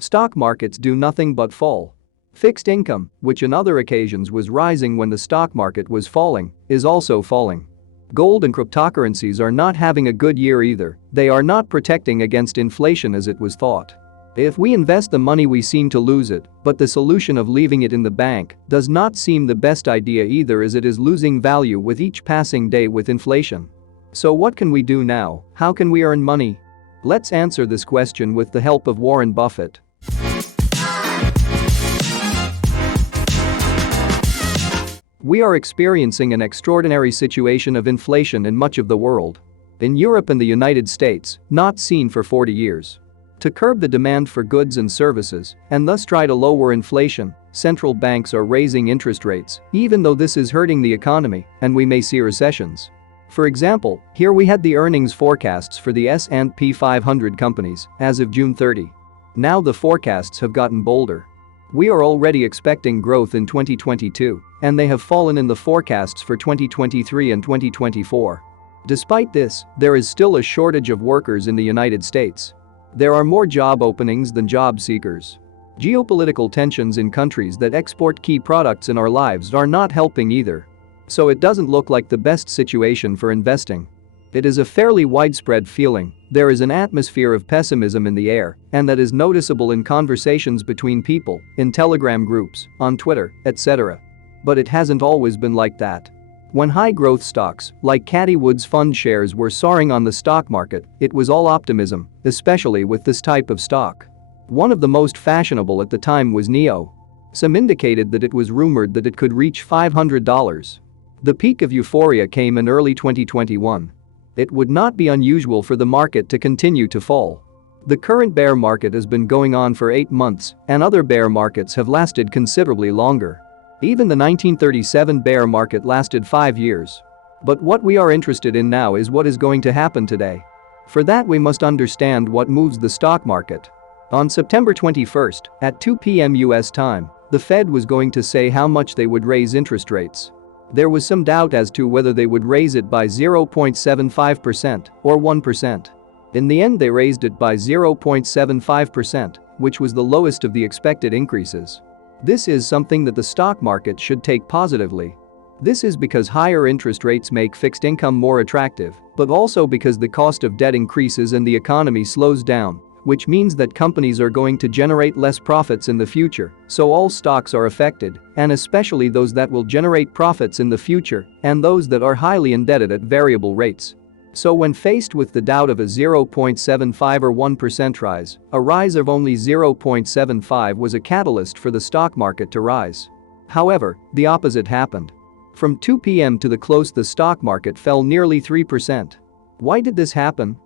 Stock markets do nothing but fall. Fixed income, which on other occasions was rising when the stock market was falling, is also falling. Gold and cryptocurrencies are not having a good year either. They are not protecting against inflation as it was thought. If we invest the money, we seem to lose it, but the solution of leaving it in the bank does not seem the best idea either, as it is losing value with each passing day with inflation. So what can we do now? How can we earn money? Let's answer this question with the help of Warren Buffett. We are experiencing an extraordinary situation of inflation in much of the world. In Europe and the United States, not seen for 40 years. To curb the demand for goods and services, and thus try to lower inflation, central banks are raising interest rates, even though this is hurting the economy, and we may see recessions. For example, here we had the earnings forecasts for the S&P 500 companies as of June 30. Now the forecasts have gotten bolder. We are already expecting growth in 2022, and they have fallen in the forecasts for 2023 and 2024. Despite this, there is still a shortage of workers in the United States. There are more job openings than job seekers. Geopolitical tensions in countries that export key products in our lives are not helping either. So it doesn't look like the best situation for investing. It is a fairly widespread feeling. There is an atmosphere of pessimism in the air, and that is noticeable in conversations between people, in Telegram groups, on Twitter, etc. But it hasn't always been like that. When high-growth stocks, like Cathie Wood's fund shares, were soaring on the stock market, it was all optimism, especially with this type of stock. One of the most fashionable at the time was NIO. Some indicated that it was rumored that it could reach $500. The peak of euphoria came in early 2021. It would not be unusual for the market to continue to fall. The current bear market has been going on for 8 months, and other bear markets have lasted considerably longer. Even the 1937 bear market lasted 5 years. But what we are interested in now is what is going to happen today. For that, we must understand what moves the stock market. On September 21st, at 2 p.m. US time, the Fed was going to say how much they would raise interest rates. There was some doubt as to whether they would raise it by 0.75% or 1%. In the end, they raised it by 0.75%, which was the lowest of the expected increases. This is something that the stock market should take positively. This is because higher interest rates make fixed income more attractive, but also because the cost of debt increases and the economy slows down, which means that companies are going to generate less profits in the future, so all stocks are affected, and especially those that will generate profits in the future and those that are highly indebted at variable rates. So when faced with the doubt of a 0.75 or 1% rise, a rise of only 0.75 was a catalyst for the stock market to rise. However, the opposite happened. From 2 p.m. to the close, the stock market fell nearly 3%. Why did this happen?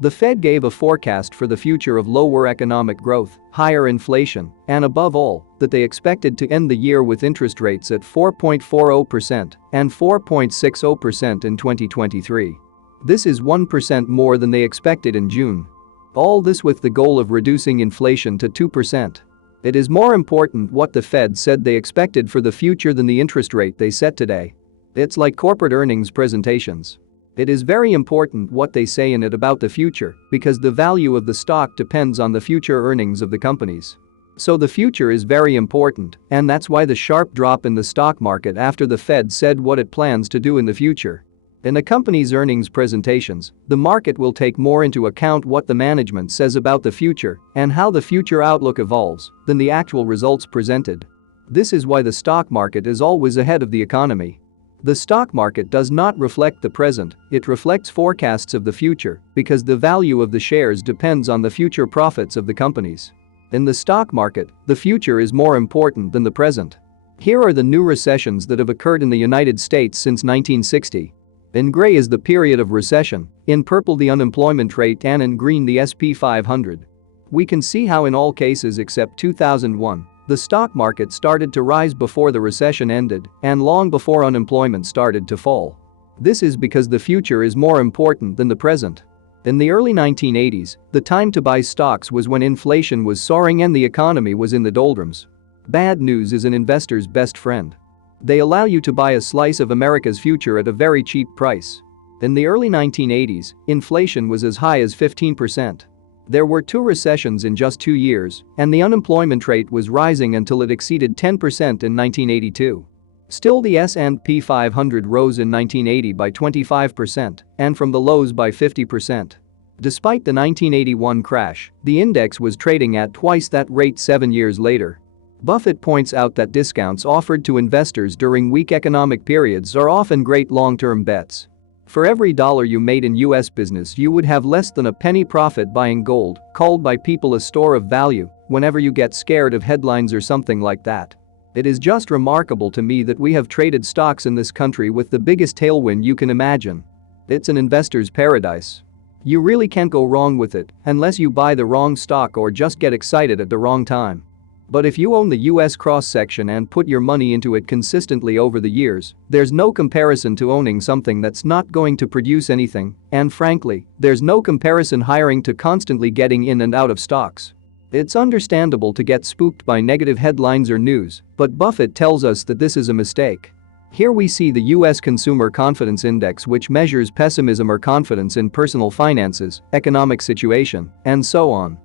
The Fed gave a forecast for the future of lower economic growth, higher inflation, and above all, that they expected to end the year with interest rates at 4.40% and 4.60% in 2023. This is 1% more than they expected in June. All this with the goal of reducing inflation to 2%. It is more important what the Fed said they expected for the future than the interest rate they set today. It's like corporate earnings presentations. It is very important what they say in it about the future, because the value of the stock depends on the future earnings of the companies. So the future is very important, and that's why the sharp drop in the stock market after the Fed said what it plans to do in the future. In a company's earnings presentations, the market will take more into account what the management says about the future and how the future outlook evolves than the actual results presented. This is why the stock market is always ahead of the economy. The stock market does not reflect the present, it reflects forecasts of the future because the value of the shares depends on the future profits of the companies. In the stock market, the future is more important than the present. Here are the new recessions that have occurred in the United States since 1960. In gray is the period of recession, in purple the unemployment rate, and in green the SP 500. We can see how in all cases except 2001, the stock market started to rise before the recession ended and long before unemployment started to fall. This is because the future is more important than the present. In the early 1980s, the time to buy stocks was when inflation was soaring and the economy was in the doldrums. Bad news is an investor's best friend. They allow you to buy a slice of America's future at a very cheap price. In the early 1980s, inflation was as high as 15%. There were 2 recessions in just 2 years, and the unemployment rate was rising until it exceeded 10% in 1982. Still, the S&P 500 rose in 1980 by 25% and from the lows by 50%. Despite the 1981 crash, the index was trading at twice that rate 7 years later. Buffett points out that discounts offered to investors during weak economic periods are often great long-term bets. For every dollar you made in US business, you would have less than a penny profit buying gold, called by people a store of value, whenever you get scared of headlines or something like that. It is just remarkable to me that we have traded stocks in this country with the biggest tailwind you can imagine. It's an investor's paradise. You really can't go wrong with it unless you buy the wrong stock or just get excited at the wrong time. But if you own the US cross-section and put your money into it consistently over the years, there's no comparison to owning something that's not going to produce anything, and frankly, there's no comparison hiring to constantly getting in and out of stocks. It's understandable to get spooked by negative headlines or news, but Buffett tells us that this is a mistake. Here we see the US Consumer Confidence Index, which measures pessimism or confidence in personal finances, economic situation, and so on.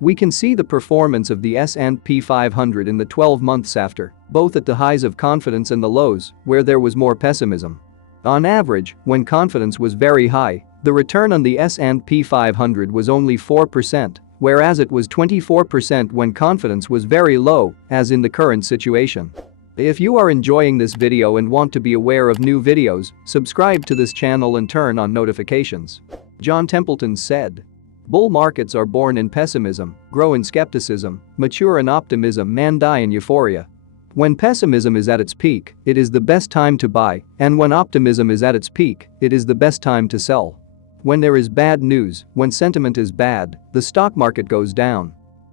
We can see the performance of the S&P 500 in the 12 months after, both at the highs of confidence and the lows, where there was more pessimism. On average, when confidence was very high, the return on the S&P 500 was only 4%, whereas it was 24% when confidence was very low, as in the current situation. If you are enjoying this video and want to be aware of new videos, subscribe to this channel and turn on notifications. John Templeton said, "Bull markets are born in pessimism, grow in skepticism, mature in optimism, and die in euphoria. When pessimism is at its peak, it is the best time to buy, and when optimism is at its peak, it is the best time to sell. When there is bad news, when sentiment is bad, the stock market goes down.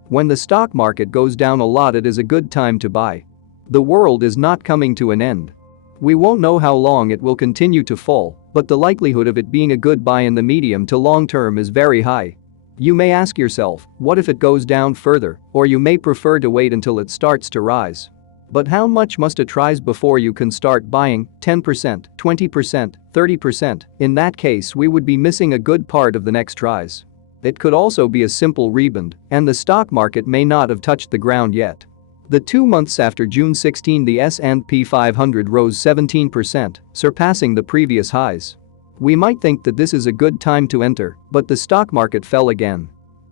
When the stock market goes down a lot, it is a good time to buy. The world is not coming to an end. We won't know how long it will continue to fall, but the likelihood of it being a good buy in the medium to long term is very high. You may ask yourself, what if it goes down further, or you may prefer to wait until it starts to rise. But how much must it rise before you can start buying? 10%, 20%, 30%? In that case, we would be missing a good part of the next rise. It could also be a simple rebound, and the stock market may not have touched the ground yet. The 2 months after June 16, the S&P 500 rose 17%, surpassing the previous highs. We might think that this is a good time to enter, but the stock market fell again.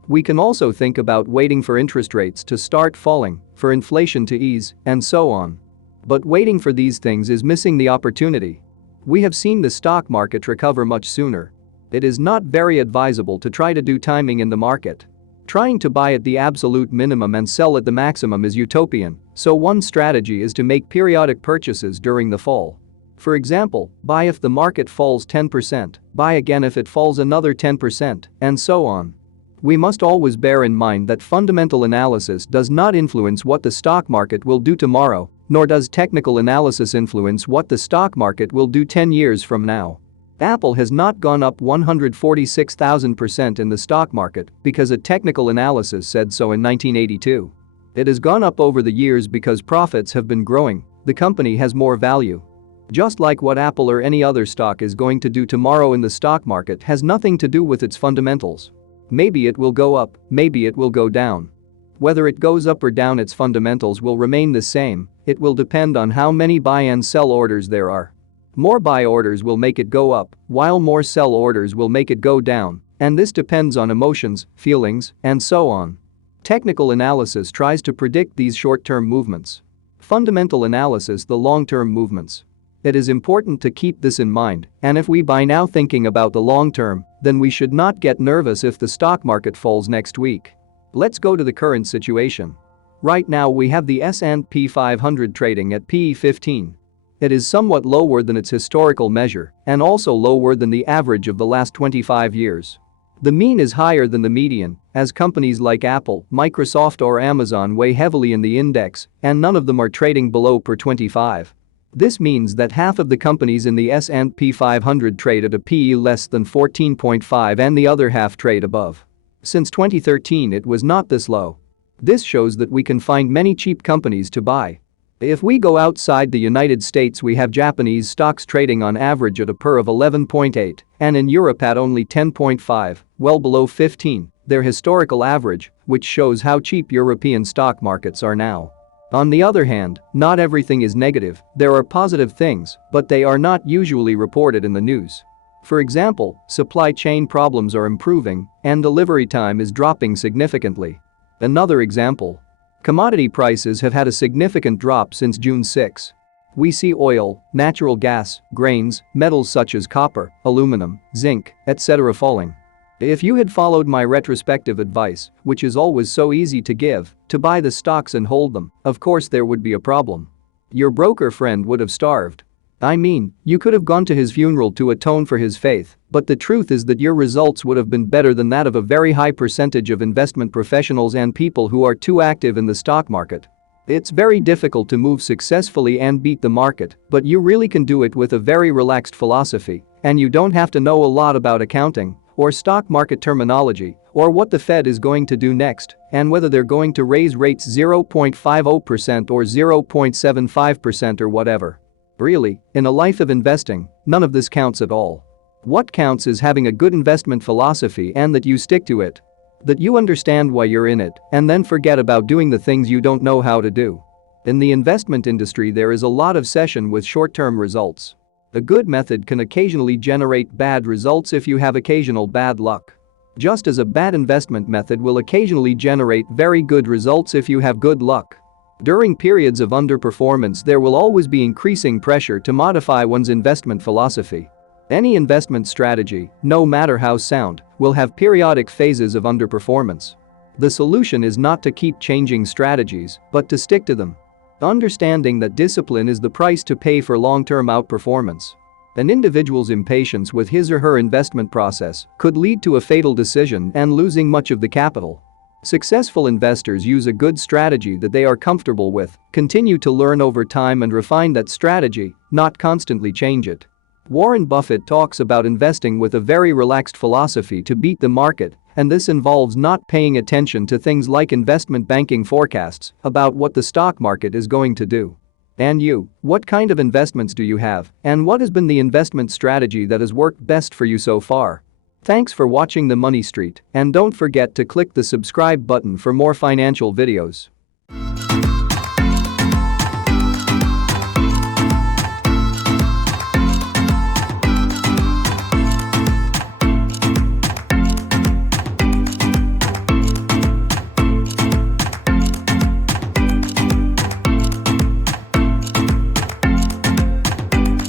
We can also think about waiting for interest rates to start falling, for inflation to ease, and so on. But waiting for these things is missing the opportunity. We have seen the stock market recover much sooner. It is not very advisable to try to do timing in the market. Trying to buy at the absolute minimum and sell at the maximum is utopian, so one strategy is to make periodic purchases during the fall. For example, buy if the market falls 10%, buy again if it falls another 10%, and so on. We must always bear in mind that fundamental analysis does not influence what the stock market will do tomorrow, nor does technical analysis influence what the stock market will do 10 years from now. Apple has not gone up 146,000% in the stock market because a technical analysis said so in 1982. It has gone up over the years because profits have been growing, the company has more value. Just like what Apple or any other stock is going to do tomorrow in the stock market has nothing to do with its fundamentals. Maybe it will go up, maybe it will go down. Whether it goes up or down, its fundamentals will remain the same. It will depend on how many buy and sell orders there are. More buy orders will make it go up, while more sell orders will make it go down, and this depends on emotions, feelings, and so on. Technical analysis tries to predict these short-term movements. Fundamental analysis the long-term movements. It is important to keep this in mind, and if we buy now thinking about the long term, then we should not get nervous if the stock market falls next week. Let's go to the current situation. Right now we have the S&P 500 trading at PE 15. It is somewhat lower than its historical measure and also lower than the average of the last 25 years. The mean is higher than the median, as companies like Apple, Microsoft or Amazon weigh heavily in the index, and none of them are trading below per 25. This means that half of the companies in the S&P 500 trade at a PE less than 14.5 and the other half trade above. Since 2013 it was not this low. This shows that we can find many cheap companies to buy. If we go outside the United States, we have Japanese stocks trading on average at a PER of 11.8 and in Europe at only 10.5, well below 15, their historical average, which shows how cheap European stock markets are now. On the other hand, not everything is negative, there are positive things, but they are not usually reported in the news. For example, supply chain problems are improving and delivery time is dropping significantly. Another example. Commodity prices have had a significant drop since June 6. We see oil, natural gas, grains, metals such as copper, aluminum, zinc, etc. falling. If you had followed my retrospective advice, which is always so easy to give, to buy the stocks and hold them, of course there would be a problem. Your broker friend would have starved. I mean, you could have gone to his funeral to atone for his faith, but the truth is that your results would have been better than that of a very high percentage of investment professionals and people who are too active in the stock market. It's very difficult to move successfully and beat the market, but you really can do it with a very relaxed philosophy, and you don't have to know a lot about accounting or stock market terminology or what the Fed is going to do next and whether they're going to raise rates 0.50% or 0.75% or whatever. Really, in a life of investing, none of this counts at all. What counts is having a good investment philosophy and that you stick to it. That you understand why you're in it and then forget about doing the things you don't know how to do. In the investment industry, there is a lot of obsession with short-term results. A good method can occasionally generate bad results if you have occasional bad luck. Just as a bad investment method will occasionally generate very good results if you have good luck. During periods of underperformance, there will always be increasing pressure to modify one's investment philosophy. Any investment strategy, no matter how sound, will have periodic phases of underperformance. The solution is not to keep changing strategies, but to stick to them. Understanding that discipline is the price to pay for long-term outperformance. An individual's impatience with his or her investment process could lead to a fatal decision and losing much of the capital. Successful investors use a good strategy that they are comfortable with, continue to learn over time and refine that strategy, not constantly change it. Warren Buffett talks about investing with a very relaxed philosophy to beat the market, and this involves not paying attention to things like investment banking forecasts about what the stock market is going to do. And you, what kind of investments do you have, and what has been the investment strategy that has worked best for you so far? Thanks for watching The Money Street, and don't forget to click the subscribe button for more financial videos.